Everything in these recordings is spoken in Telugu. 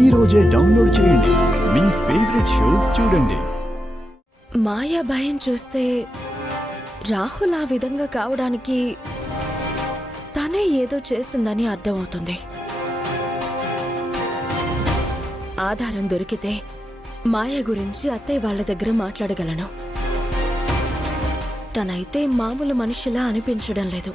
ఈ రోజే డౌన్లోడ్ చేయండి. మీ ఫేవరెట్ షోస్ చూడండి. మాయా భయం చూస్తే రాహుల్ ఆ విధంగా కావడానికి తనే ఏదో చేసిందని అర్థమవుతుంది. ఆధారం దొరికితే మాయ గురించి అత్తయ్య వాళ్ళ దగ్గర మాట్లాడగలను. తనైతే మామూలు మనిషిలా అనిపించడం లేదు.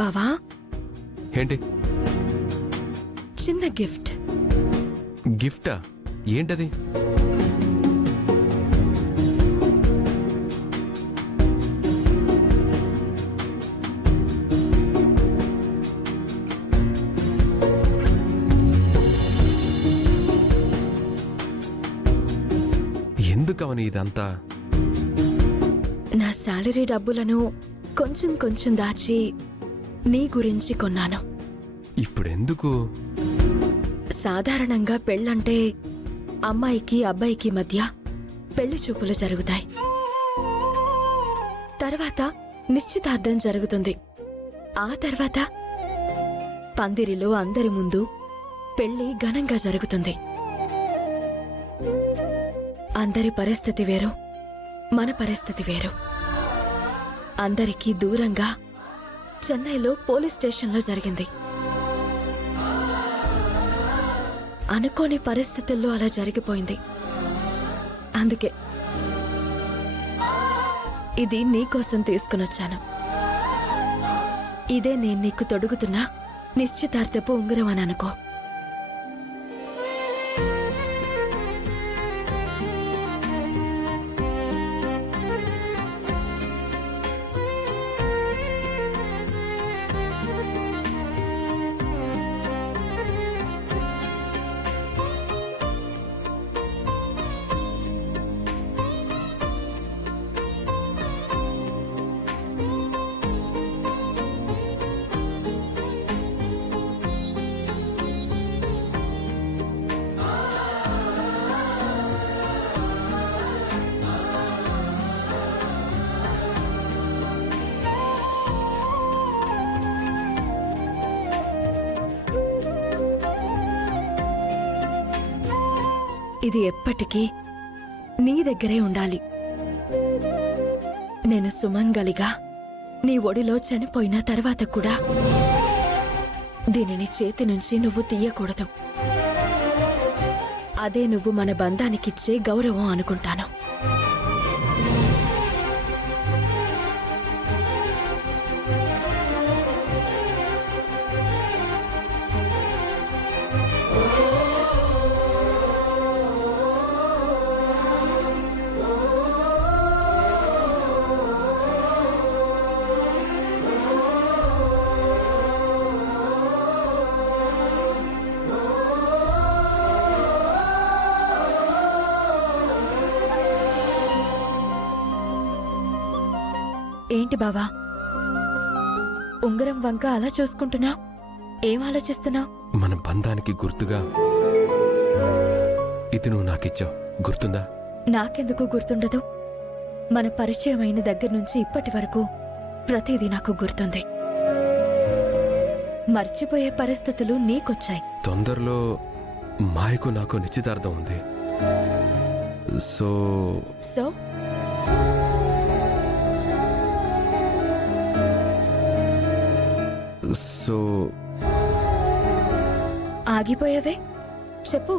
బావా, ఏంటి? చిన్న గిఫ్ట్. గిఫ్టా? ఏంటది? ఎందుకవని ఇదంతా? నా శాలరీ డబ్బులను కొంచెం కొంచెం దాచి నీ గురించి కొన్నాను. ఇప్పుడెందుకు? సాధారణంగా పెళ్ళంటే అమ్మాయికి అబ్బాయికి మధ్య పెళ్లి చూపులు జరుగుతాయి. తర్వాత నిశ్చితార్థం జరుగుతుంది. ఆ తర్వాత పందిరిలో అందరి ముందు పెళ్లి ఘనంగా జరుగుతుంది. అందరి పరిస్థితి వేరు, మన పరిస్థితి వేరు. అందరికీ దూరంగా చెన్నైలో పోలీస్ స్టేషన్లో జరిగింది. అనుకోని పరిస్థితుల్లో అలా జరిగిపోయింది. అందుకే ఇది నీకోసం తీసుకునొచ్చాను. ఇదే నేను నీకు తొడుగుతున్న నిశ్చితార్థపు ఉంగరం అని అనుకో. ఇది ఎప్పటికీ నీ దగ్గరే ఉండాలి. నేను సుమంగలిగా నీ ఒడిలో చనిపోయిన తర్వాత కూడా దీనిని చేతి నుంచి నువ్వు తీయకూడదు. అదే నువ్వు మన బంధానికిచ్చే గౌరవం అనుకుంటాను. ఏంటి బావా, ఉంగరం వంక అలా చూసుకుంటున్నావు? ఏం ఆలోచిస్తున్నావు? మన బంధానికి గుర్తుగా ఇది నువ్వు నాకిచ్చావు, గుర్తుందా? నాకెందుకు గుర్తుండదు? మన పరిచయం అయిన దగ్గర నుంచి ఇప్పటి వరకు ప్రతిదీ నాకు గుర్తుంది. మర్చిపోయే పరిస్థితులు నీకొచ్చాయి. తొందరలో మాయకు నాకు నిశ్చితార్థం ఉంది. సో సో సో ఆగిపోయావే, చెప్పు.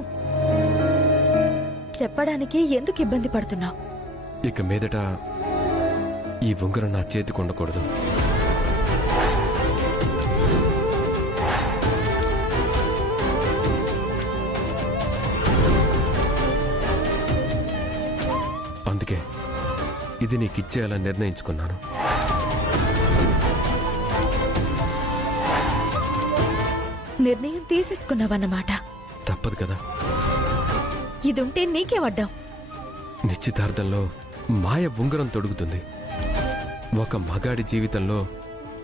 చెప్పడానికి ఎందుకు ఇబ్బంది పడుతున్నావు? ఇక మీదట ఈ ఉంగరం నా చేతికి ఉండకూడదు. అందుకే ఇది నీకిచ్చేయాలని నిర్ణయించుకున్నాను. నిర్ణయం తీసేసుకున్నావన్నమాట. తప్పదు కదా. ఇదుంటే నీకేమడ్డాం? నిశ్చితార్థంలో మాయ ఉంగరం తొడుగుతుంది. ఒక మగాడి జీవితంలో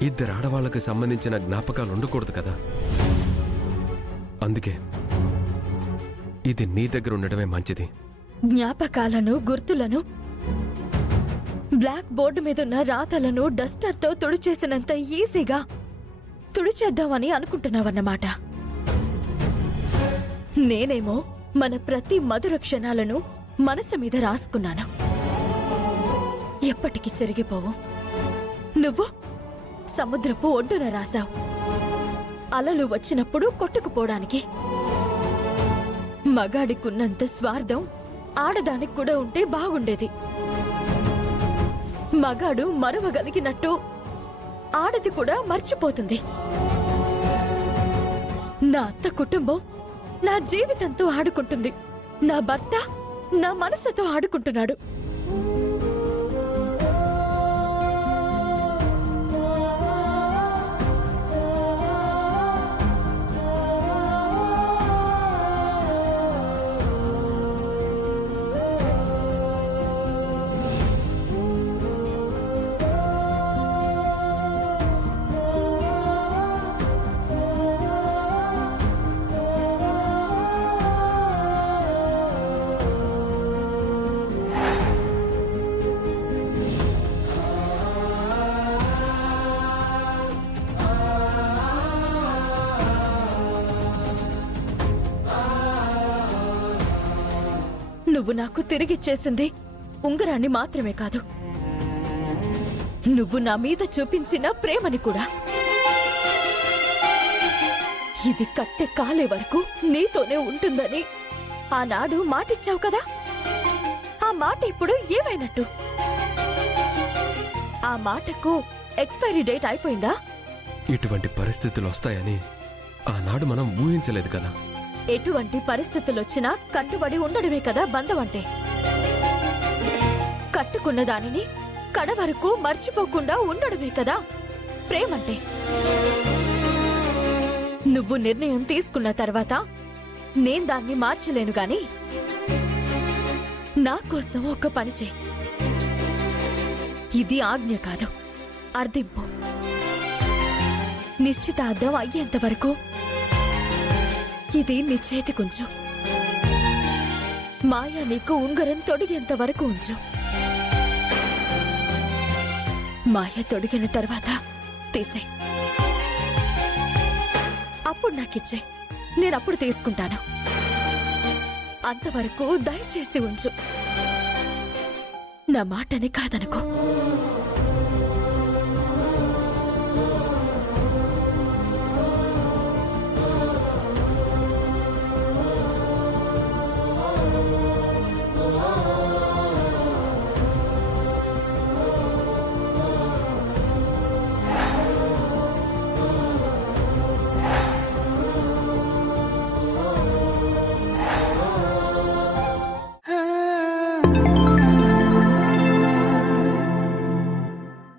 ఇద్దరు ఆడవాళ్ళకి సంబంధించిన జ్ఞాపకాలు ఉండకూడదు కదా. అందుకే ఇది నీ దగ్గర ఉండడమే మంచిది. జ్ఞాపకాలను, గుర్తులను, బ్లాక్ బోర్డు మీదున్న రాతలను డస్టర్తో తుడిచేసినంత ఈజీగా తుడిచేద్దామని అనుకుంటున్నావన్నమాట. నేనేమో మన ప్రతి మధుర క్షణాలను మనసు మీద రాసుకున్నాను. ఎప్పటికీ చెరిగిపోవు. నువ్వు సముద్రపు ఒడ్డున రాశావు, అలలు వచ్చినప్పుడు కొట్టుకుపోవడానికి. మగాడికున్నంత స్వార్థం ఆడదానికి కూడా ఉంటే బాగుండేది. మగాడు మరువగలిగినట్టు ఆడది కూడా మర్చిపోతుంది. నా అత్త కుటుంబం నా జీవితంతో ఆడుకుంటుంది. నా భర్త నా మనసుతో ఆడుకుంటున్నాడు. నువ్వు నాకు తిరిగిచ్చేసింది ఉంగరాన్ని మాత్రమే కాదు, నువ్వు నా మీద చూపించిన ప్రేమని కూడా. ఇది కట్టె కాలే వరకు నీతోనే ఉంటుందని ఆనాడు మాటిచ్చావు కదా. ఆ మాట ఇప్పుడు ఏమైనట్టు? ఆ మాటకు ఎక్స్పైరీ డేట్ అయిపోయిందా? ఇటువంటి పరిస్థితులు వస్తాయని ఆనాడు మనం ఊహించలేదు కదా. ఎటువంటి పరిస్థితులొచ్చినా కట్టుబడి ఉండడమే కదా బంధం అంటే. కట్టుకున్న దానిని కడ వరకు మర్చిపోకుండా ఉండడమే కదా ప్రేమంటే. నువ్వు నిర్ణయం తీసుకున్న తర్వాత నేను దాన్ని మార్చలేను గాని నా కోసం ఒక పని చేయి. ఇది ఆజ్ఞ కాదు, అర్థింపు. నిశ్చితార్థం అయ్యేంత వరకు ఇది నీ చేతికుంచు. మాయా నీకు ఉంగరం తొడిగేంత వరకు ఉంచు. మాయ తొడిగిన తర్వాత తీసే, అప్పుడు నాకిచ్చే, నేనప్పుడు తీసుకుంటాను. అంతవరకు దయచేసి ఉంచు. నా మాటని కాదనుకో.